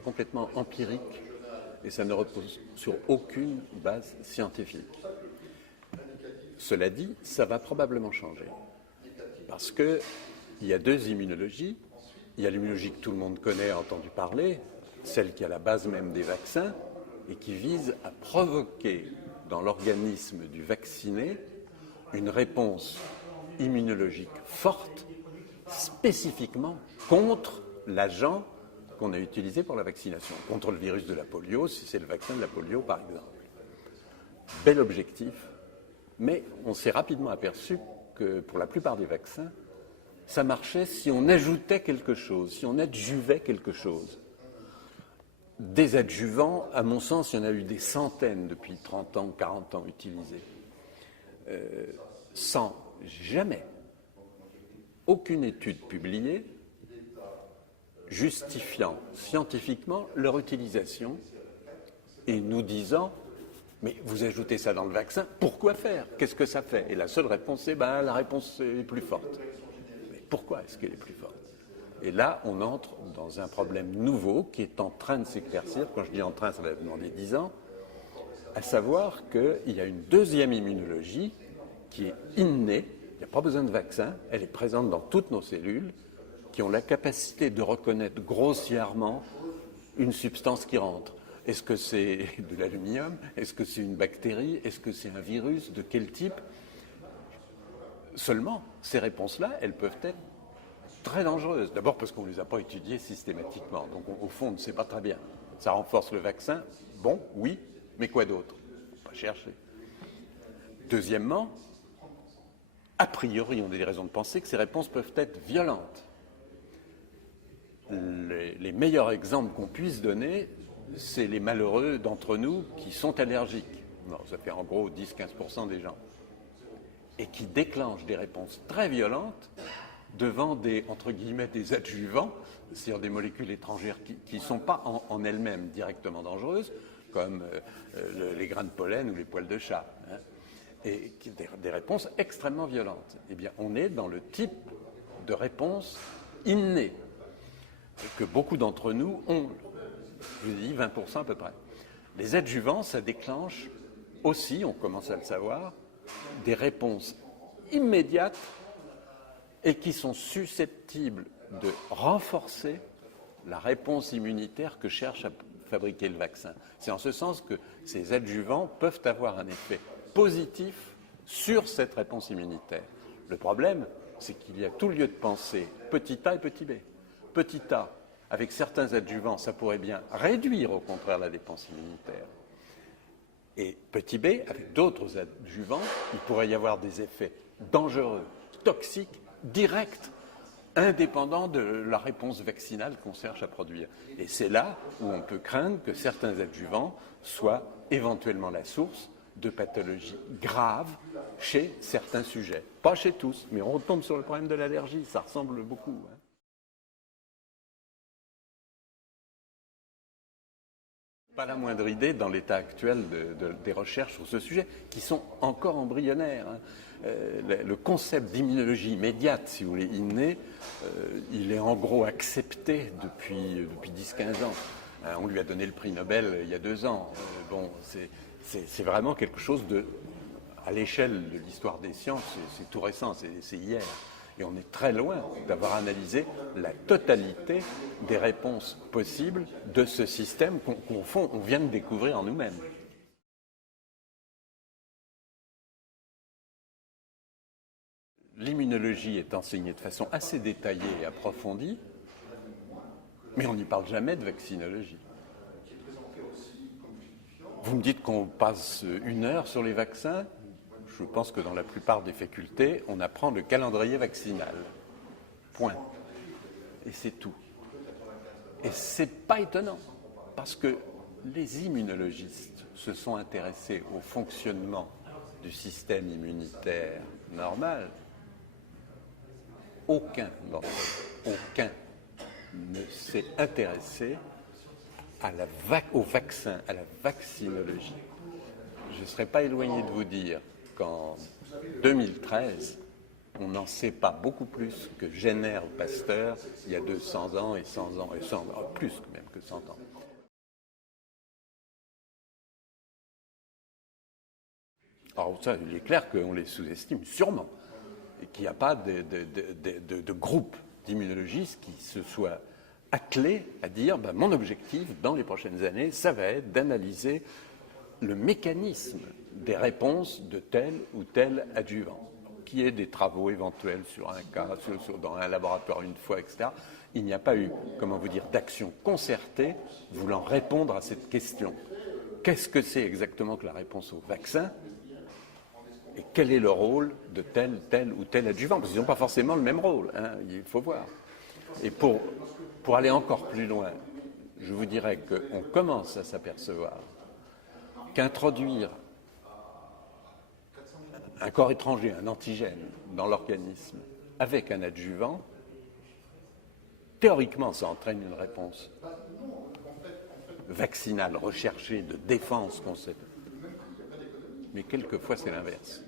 est complètement empirique et ça ne repose sur aucune base scientifique. Cela dit, ça va probablement changer parce qu'il y a deux immunologies. Il y a l'immunologie que tout le monde connaît, a entendu parler, celle qui est à la base même des vaccins et qui vise à provoquer dans l'organisme du vacciné une réponse immunologique forte, spécifiquement contre l'agent qu'on a utilisé pour la vaccination, contre le virus de la polio, si c'est le vaccin de la polio par exemple. Bel objectif, mais on s'est rapidement aperçu que pour la plupart des vaccins, ça marchait si on ajoutait quelque chose, si on adjuvait quelque chose. Des adjuvants, à mon sens, il y en a eu des centaines depuis 30 ans, 40 ans utilisés, sans jamais aucune étude publiée justifiant scientifiquement leur utilisation et nous disant « mais vous ajoutez ça dans le vaccin, pourquoi faire? Qu'est-ce que ça fait ?» Et la seule réponse c'est « la réponse est plus forte ». Mais pourquoi est-ce qu'elle est plus forte? Et là, on entre dans un problème nouveau qui est en train de s'éclaircir. Quand je dis en train, ça va demander 10 ans, à savoir qu'il y a une deuxième immunologie qui est innée, il n'y a pas besoin de vaccin, elle est présente dans toutes nos cellules, qui ont la capacité de reconnaître grossièrement une substance qui rentre. Est-ce que c'est de l'aluminium? Est-ce que c'est une bactérie? Est-ce que c'est un virus? De quel type? Seulement, ces réponses-là, elles peuvent être très dangereuses. D'abord parce qu'on ne les a pas étudiées systématiquement. Donc au fond, on ne sait pas très bien. Ça renforce le vaccin? Bon, oui, mais quoi d'autre? Pas chercher. Deuxièmement, a priori, on a des raisons de penser que ces réponses peuvent être violentes. Les meilleurs exemples qu'on puisse donner, c'est les malheureux d'entre nous qui sont allergiques. Non, ça fait en gros 10-15% des gens. Et qui déclenchent des réponses très violentes devant des, entre guillemets, des adjuvants, c'est-à-dire des molécules étrangères qui ne sont pas en elles-mêmes directement dangereuses, comme les grains de pollen ou les poils de chat, hein, et des réponses extrêmement violentes. Eh bien, on est dans le type de réponse innée que beaucoup d'entre nous ont, je vous dis 20% à peu près. Les adjuvants, ça déclenche aussi, on commence à le savoir, des réponses immédiates et qui sont susceptibles de renforcer la réponse immunitaire que cherche à fabriquer le vaccin. C'est en ce sens que ces adjuvants peuvent avoir un effet positif sur cette réponse immunitaire. Le problème, c'est qu'il y a tout lieu de penser petit a et petit b. Petit a, avec certains adjuvants, ça pourrait bien réduire au contraire la dépense immunitaire. Et petit b, avec d'autres adjuvants, il pourrait y avoir des effets dangereux, toxiques, directs, indépendants de la réponse vaccinale qu'on cherche à produire. Et c'est là où on peut craindre que certains adjuvants soient éventuellement la source de pathologies graves chez certains sujets. Pas chez tous, mais on retombe sur le problème de l'allergie, ça ressemble beaucoup. Hein. Pas la moindre idée dans l'état actuel des recherches sur ce sujet, qui sont encore embryonnaires. Hein. Le concept d'immunologie immédiate, si vous voulez, innée, il est en gros accepté depuis 10-15 ans. On lui a donné le prix Nobel il y a 2 ans. Bon, c'est vraiment quelque chose de, à l'échelle de l'histoire des sciences, c'est tout récent, c'est hier. Et on est très loin d'avoir analysé la totalité des réponses possibles de ce système qu'au fond, on vient de découvrir en nous-mêmes. L'immunologie est enseignée de façon assez détaillée et approfondie, mais on n'y parle jamais de vaccinologie. Vous me dites qu'on passe 1 heure sur les vaccins. Je pense que dans la plupart des facultés, on apprend le calendrier vaccinal. Point. Et c'est tout. Et c'est pas étonnant, parce que les immunologistes se sont intéressés au fonctionnement du système immunitaire normal. Aucun d'entre eux, aucun ne s'est intéressé au vaccin, à la vaccinologie. Je ne serais pas éloigné de vous dire qu'en 2013, on n'en sait pas beaucoup plus que Jenner ou Pasteur il y a 200 ans et 100 ans, et 100 ans, plus même que 100 ans. Alors ça, il est clair qu'on les sous-estime sûrement, et qu'il n'y a pas de groupe d'immunologistes qui se soient attelés à dire mon objectif dans les prochaines années, ça va être d'analyser le mécanisme des réponses de tel ou tel adjuvant, qu'il y ait des travaux éventuels sur un cas, dans un laboratoire une fois, etc. Il n'y a pas eu, comment vous dire, d'action concertée voulant répondre à cette question. Qu'est-ce que c'est exactement que la réponse au vaccin et quel est le rôle de tel ou tel adjuvant? Parce qu'ils n'ont pas forcément le même rôle, hein, il faut voir. Et pour aller encore plus loin, je vous dirais qu'on commence à s'apercevoir qu'introduire un corps étranger, un antigène dans l'organisme avec un adjuvant, théoriquement, ça entraîne une réponse vaccinale recherchée de défense qu'on sait. Mais quelquefois, c'est l'inverse.